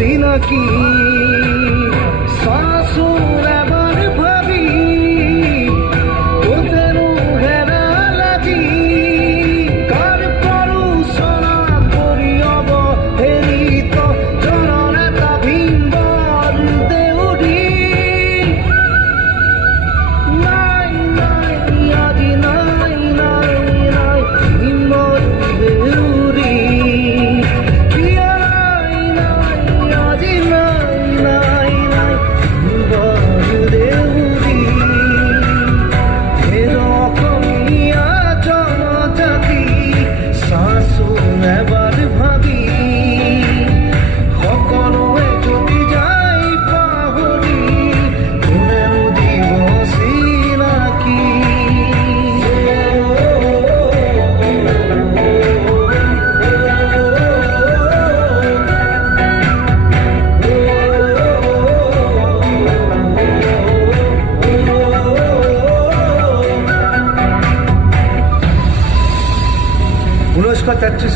অচিনাকি চাচোন এবাৰ ভাবি তোতেনো হেৰালাজি কাৰ পৰোচনা কৰি অৱহেলিত জনন এটা ভিম্বৰ দেউৰী নাই নাই আজি নাই নাই নাই ভিম্বৰ দেউৰী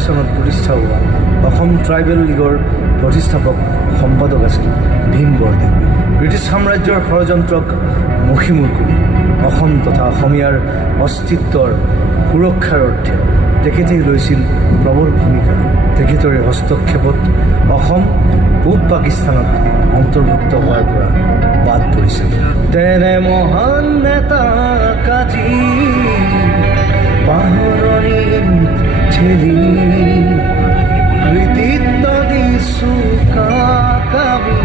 চনত প্ৰতিষ্ঠা হোৱা অসম ট্ৰাইবেল লীগৰ প্ৰতিষ্ঠাপক সম্পাদক আছিল ভীম বৰদেৱ। ব্ৰিটিছ সাম্ৰাজ্যৰ ষড়যন্ত্ৰক মষিমূৰ কৰি অসম তথা অসমীয়াৰ অস্তিত্বৰ সুৰক্ষাৰ অৰ্থে তেখেতে লৈছিল প্ৰবল ভূমিকা। তেখেতৰে হস্তক্ষেপত অসম পূব পাকিস্তানত অন্তৰ্ভুক্ত হোৱাৰ পৰা বাদ পৰিছিল। তেনে মহান নেতা কাজি পাহৰণি ছেড়ি কৃতিত্ব দিছো কাবি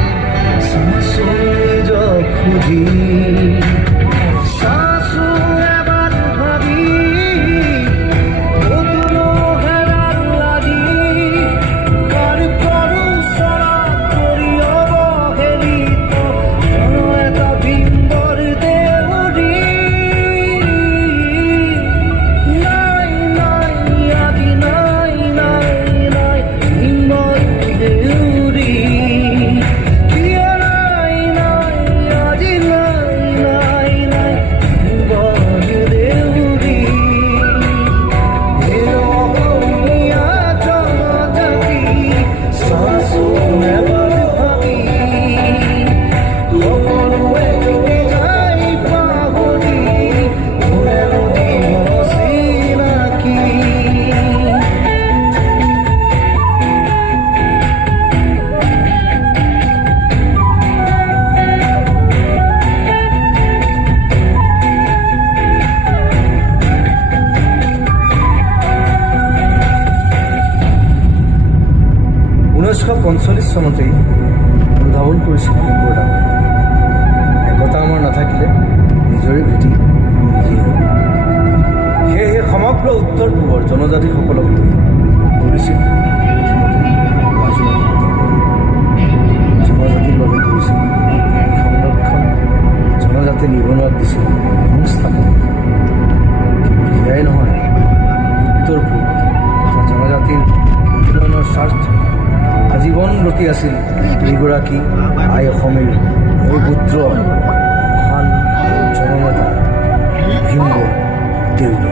চাচো নিজ খুজি চাচো এবাৰ ভাবি তোতেনো হেৰালাজি কাৰ পৰোচনা কৰি অৱহেলিত জনন এটা ভিম্বৰ দেউৰী চনতেই উদ্ভাৱন কৰিছিল ভীমবৰদাক। একতা আমাৰ নাথাকিলে নিজৰে ভেটি নিজেই হ'ব। সেয়েহে সমগ্ৰ উত্তৰ পূবৰ জনজাতিসকলক লৈ কৰিছিল জনজাতিৰ বাবে কৰিছিল সংৰক্ষণ, জনজাতি নিবনুৱাক দিছিল সংস্থাপন। সেয়াই নহয়, উত্তৰ পূব তথা জনজাতিৰ উন্নয়নৰ স্বাৰ্থ আজীৱন ব্ৰতী আছিল এইগৰাকী আই অসমীৰ পুত্ৰ মহান জননেতা ভীম বৰদেউৰী।